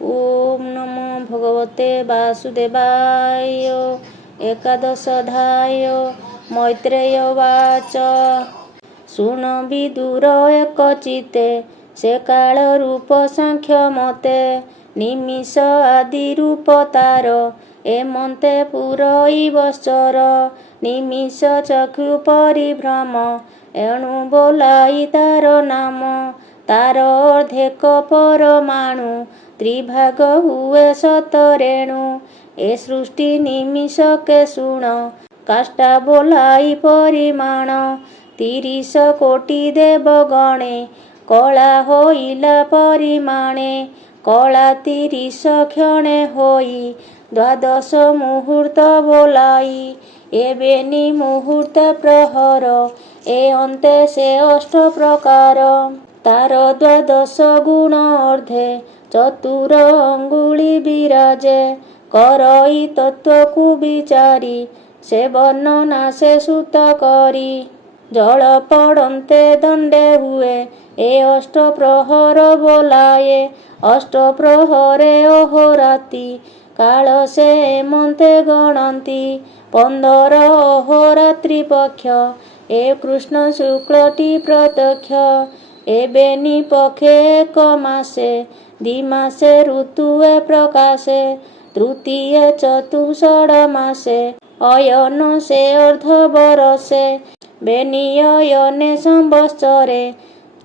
ओम नमो भगवते वासुदेवाय। एकादशोऽध्याय। मैत्रेय उवाच। शुण विदुर एकचित्ते से काल रूप सांख्य मते निमिष आदि रूप तार एमन्ते पुरैवश्चर निमिष चक्षु परिभ्रम एणु बोलाई तार नाम तार अर्धेक परमाणु त्रिभाग हुए सतरेणु ए सृष्टि निमिष के शुण काष्ठा बोलाई परिमाण 30 कोटि देवगणे कला होइला परिमाणे कला 30 क्षणे होई 12 मुहूर्त बोलाई एबेनी मुहूर्त प्रहर ए अन्ते से 8 प्रकार तार 12 गुण अर्धे चतुर अंगुली विराजे करई तत्व विचारी से वर्णना से सुत करी जल पड़न्ते दंडे हुए ए 8 प्रहर बोलाए 8 प्रहरे अहोराति काल से मन्ते गणन्ति 15 अहोरात्रि पक्ष ए कृष्ण शुक्लटी प्रत्यक्ष एबेनी पक्षे 1 मासे 2 मासे ऋतुए प्रकाशे तृतीय चतुषड मासे अयन से अर्ध बरसे बेनियने संवत्सरे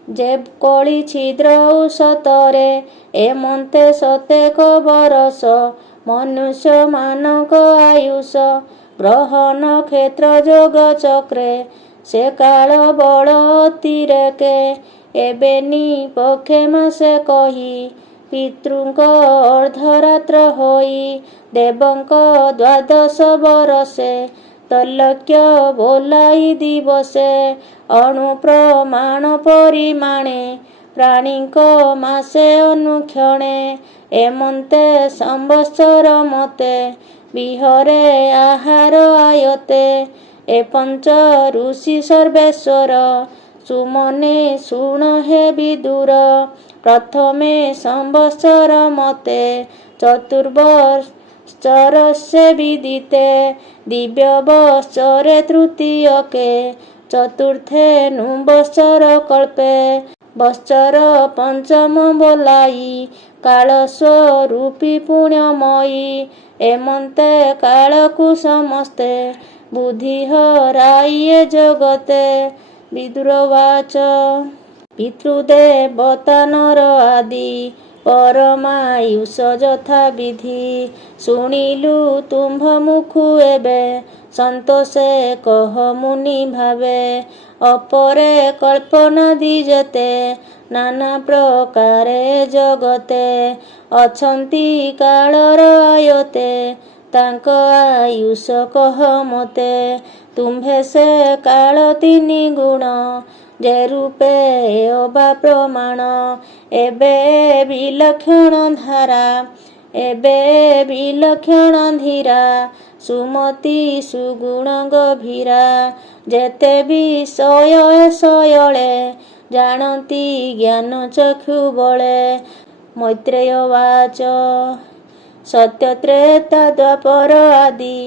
जे कली छिद्र सतरे एमन्ते 7 बरस मनुष्य मानक आयुष ग्रह नक्षत्र जोग चक्रे से काल बल अतिरेके एबेनी पक्षे मासे कही पितृंक अर्धरात्र होई देवंक 12 बरसे तल्लक्य बोलाई दिवसे अणुप्रमाण परिमाणे प्राणीक मासे अनुक्षणे एमन्ते संवत्सर मते विहरे आहार आयते ए पंच ऋषि सर्वेश्वर सुमने शुण हे विदुर प्रथमे संवत्सर मते चतुर्वत्सरस्य विदिते दिव्यवत्सरे तृतीयके चतुर्थे नुवत्सर कल्पे वत्सर पंचम बोलाई काल स्वरूपी पुण्यमयी एमन्ते कालकु समस्ते बुद्धि हराये जगते विदुरवाच पितृदेवता नर आदि परमायुष यथा विधि शुणिलु तुम्भ मुखु एबे संतोषे कह मुनि भावे अपरे कल्पना दिजते नाना प्रकारे जगते अछंती कालर आयते तांक आयुष कह मते तुम्भे से काल 3 गुण जे रूपे अबा प्रमाण एबे विलक्षण धारा एबे विलक्षण धीरा सुमति सुगुण गभीरा जेते विषय शयले जानती ज्ञान चक्षु बले मैत्रेय वाच सत्यत्रेता द्वापर आदि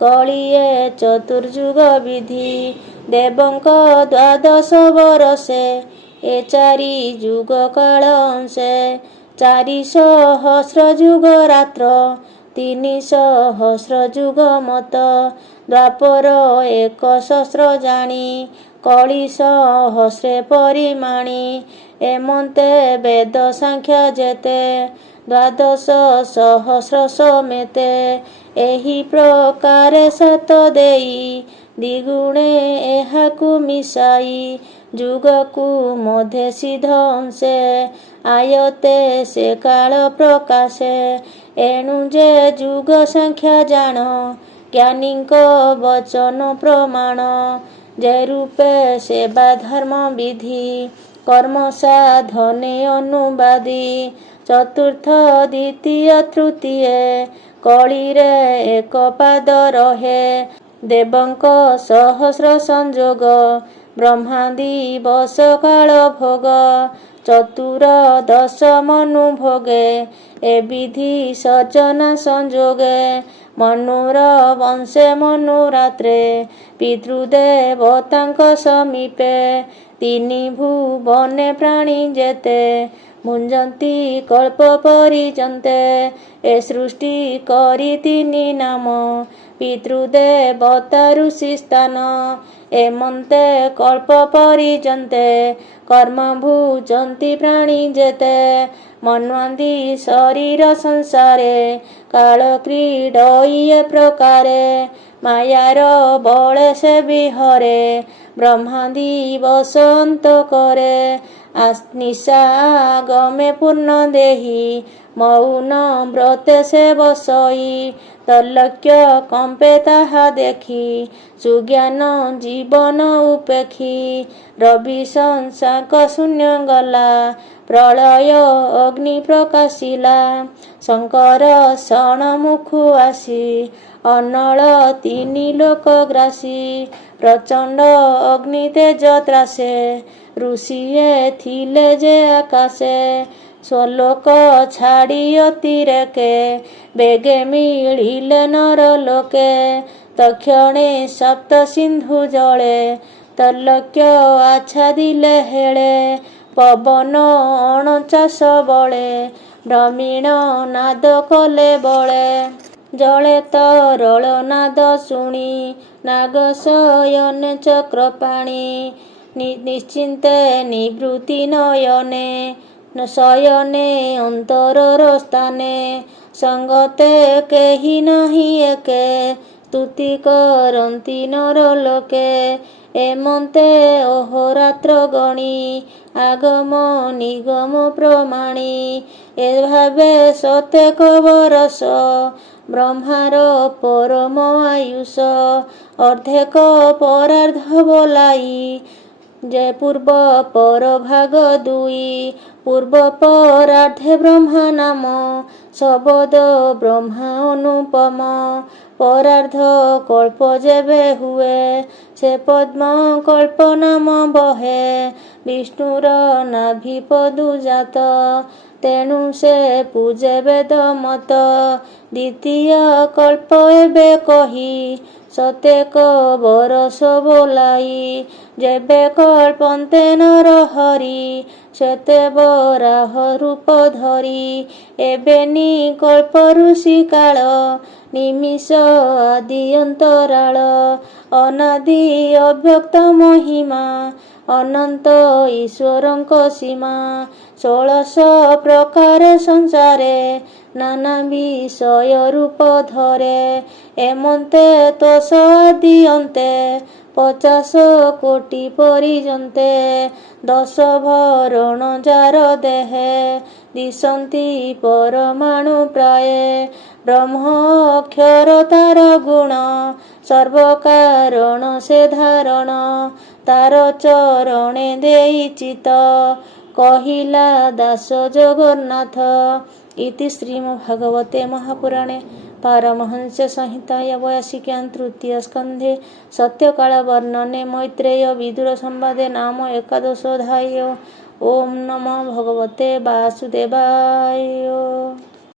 कलिये चतुर्युग विधि देवंक 12 बरसे ए 4 युग काल अंशे 4 सहस्र युग रात्र 3 सहस्र युग मत द्वापर 1 सहस्र जानी कली सहस्रे परिमाणी एमन्ते वेद सांख्य जेते 12 सहस्र समेते एही प्रकारे 7 देई द्विगुणे एहाकु मिसाई जुगकु मध्ये सिद्ध अंशे आयते से काल प्रकाशे एणु जे जुग संख्या जान ज्ञानीक वचन प्रमाण जे रूपे सेवा धर्म विधि कर्म साधने अनुवादी चतुर्थ द्वितीय तृतीय कली रे 1 पाद रहे देवंक सहस्र संजोग ब्रह्मादि बस काल भोग चतुर 10 मनु भोगे ଏ ବିଧି ସଜନା ସଂଯୋগে ମନୁର ବଂଶେ ମନୁରାତ୍ରେ ପିତୃଦେବତାଙ୍କ ସମୀପେ ତିନି ଭୁବନେ ପ୍ରାଣୀ ଯେତେ ଭୁଞ୍ଜନ୍ତି କଳ୍ପ ପରିଜନ୍ତେ ଏ ସୃଷ୍ଟି କରି ତିନି ନାମ ପିତୃଦେବତା ଋଷି ସ୍ଥାନ ଏମନ୍ତେ କଳ୍ପ ପରିଜନ୍ତେ କର୍ମ ଭୁଜନ୍ତି ପ୍ରାଣୀ ଯେତେ ମନ୍ୱାନ୍ତି ଶରୀର ସଂସାରେ କାଳ କ୍ରୀଡ଼ଇ ଏ ପ୍ରକାରେ ମାୟାର ବଳେ ସେ ବିହରେ ବ୍ରହ୍ମାଦି ବସନ୍ତ କରେ ନିଶାଗମେ ପୂର୍ଣ୍ଣ ଦେହି ମୌନ ବ୍ରତେ ସେ ବସଇ ତର୍ଲକ୍ଷ୍ୟ କମ୍ପେ ତାହା ଦେଖି ସୁଜ୍ଞାନ ଜୀବନ ଉପେକ୍ଷୀ ରବି ସଂସାକ ଶୂନ୍ୟ ଗଲା ପ୍ରଳୟ ଅଗ୍ନି ପ୍ରକାଶିଲା ଶଙ୍କର ଶଣ ମୁଖୁ ଆସି ଅନଳ ତିନି ଲୋକ ଗ୍ରାସୀ ପ୍ରଚଣ୍ଡ ଅଗ୍ନି ତେଜ ତ୍ରାସେ ଋଷିଏ ଥିଲେ ଯେ ଆକାଶେ ସ୍ୱଲୋକ ଛାଡ଼ି ଅତିରେକେ ବେଗେ ମିଳିଲେ ନର ଲୋକେ ତକ୍ଷଣେ ସପ୍ତ ସିନ୍ଧୁ ଜଳେ ତର୍ଲକ୍ଷ୍ୟ ଆଚ୍ଛାଦିଲେ ହେଳେ ପବନ ଅଣଚାଶ ବଳେ ଭ୍ରମିଣ ନାଦ କଲେ ବଳେ ଜଳେ ତରଳ ନାଦ ଶୁଣି ନାଗ ଶୟନେ ଚକ୍ରପାଣି ନିଶ୍ଚିନ୍ତେ ନିବୃତ୍ତି ନୟନେ ଶୟନେ ଅନ୍ତରର ସ୍ଥାନେ ସଙ୍ଗତେ କେହି ନାହିଁ ଏକେ ସ୍ତୁତି କରନ୍ତି ନର ଲୋକେ ଏମନ୍ତେ ଅହୋରାତ୍ର ଗଣି ଆଗମ ନିଗମ ପ୍ରମାଣୀ ଏ ଭାବେ ସତେକ ବରଷ ବ୍ରହ୍ମାର ପରମ ଆୟୁଷ ଅର୍ଦ୍ଧେକ ପରାର୍ଦ୍ଧ ବୋଲାଇ ଯେ ପୂର୍ବ ପର ଭାଗ ଦୁଇ ପୂର୍ବ ପରାର୍ଦ୍ଧେ ବ୍ରହ୍ମା ନାମ ଶବଦ ବ୍ରହ୍ମା ଅନୁପମ ପରାର୍ଦ୍ଧ କଳ୍ପ ଯେବେ ହୁଏ ସେ ପଦ୍ମ କଳ୍ପ ନାମ ବହେ ବିଷ୍ଣୁର ନାଭି ପଦୁ ଜାତ ତେଣୁ ସେ ପୂଜେ ବେଦ ମତ ଦ୍ୱିତୀୟ କଳ୍ପ ଏବେ କହି ସତେକ ବରଷ ବୋଲାଇ ଯେବେ କଳ୍ପନ୍ତେ ନର ହରି ସେତେ ବରାହ ରୂପ ଧରି ଏବେ ନିକଳ୍ପ ଋଷି କାଳ ନିମିଷ ଆଦି ଅନ୍ତରାଳ ଅନାଦି ଅବ୍ୟକ୍ତ ମହିମା ଅନନ୍ତ ଈଶ୍ୱରଙ୍କ ସୀମା 1600 ପ୍ରକାର ସଂସାରେ ନାନା ବିଷୟ ରୂପ ଧରେ ଏମନ୍ତେ ତୋଷ ଆଦି ଅନ୍ତେ 50 କୋଟି ପରିଜନ୍ତେ 10 ଭରଣ ଯାର ଦେହେ ଦିଶନ୍ତି ପରମାଣୁ ପ୍ରାୟେ ବ୍ରହ୍ମ ଅକ୍ଷର ତାର ଗୁଣ ସର୍ବକାରଣ ସେ ଧାରଣ ତାର ଚରଣେ ଦେଇ ଚିତ କହିଲା ଦାସ ଜଗନ୍ନାଥ ଇତି ଶ୍ରୀମଦ୍ଭାଗବତେ ମହାପୁରାଣେ ପାରମହଂସ ସଂହିତାୟ ବୟାସିକ୍ୟାଂ ତୃତୀୟ ସ୍କନ୍ଧେ ସତ୍ୟକାଳ ବର୍ଣ୍ଣନେ ମୈତ୍ରେୟ ବିଦୁର ସମ୍ବାଦେ ନାମ ଏକାଦଶୋऽଧ୍ୟାୟ। ଓಂ ନମୋ ଭଗବତେ ବାସୁଦେବାୟ।